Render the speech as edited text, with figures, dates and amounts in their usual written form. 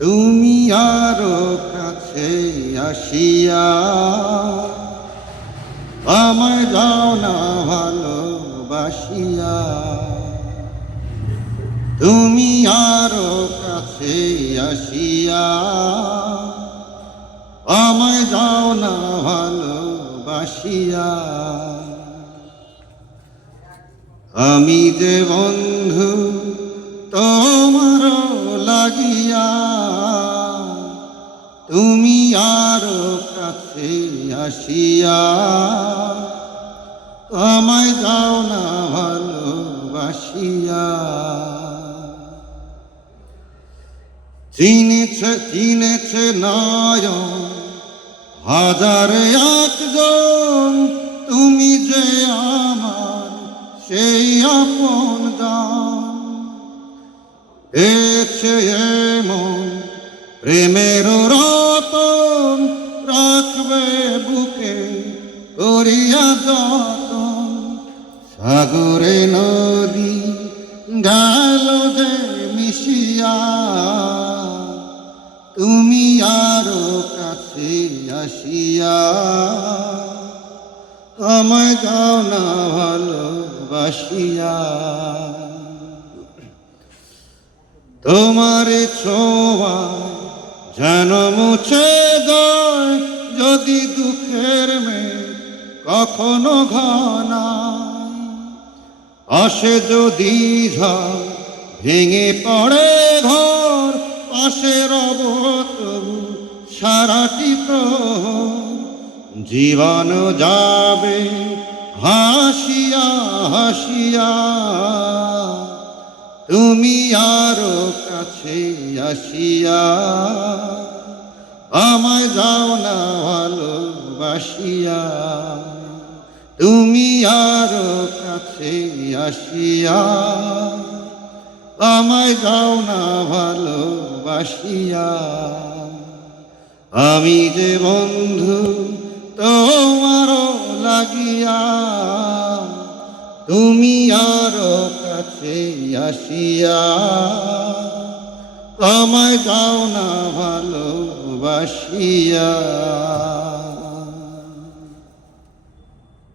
তুমি আরো কাছে আসিয়া আমায় দাও না ভালোবাসিয়া। তুমি আরো কাছে আসিয়া আমায় দাও না ভালোবাসিয়া। আমি যে বন্ধু তোমার লাগিয়া, তুমি আরো কাছে আসিয়া আমায় দাও না ভালোবাসিয়া। চিনেছে নয়ন হাজারে একজন, তুমি যে আমার সেই আপন জন। এছে এমন প্রেমের রতন, রাখবে বুকে করিয়া যতন। সাগরে নদী গেল যে মিশিয়া, তুমি আরো কাছে আসিয়া আমায় দাও না ভালোবাসিয়া। তোমার ছোঁয়ায় যেন মুছে যায় যদি দুঃখের মেঘ কখনো ঘনায়। আসে যদি ঝড় ভেঙে পড়ে ঘর, পাশে রব তবু সারাটি প্রহর। জীবন যাবে হাসিয়া হাসিয়া, তুমি আরো কাছে আসিয়া আমায় দাও না ভালোবাসিয়া। তুমি আরো কাছে আসিয়া আমায় দাও না ভালোবাসিয়া। আমি যে বন্ধু তোমার লাগিয়া, তুমি আরো কাছে আসিয়া আমায় দাও না ভালোবাসিয়া।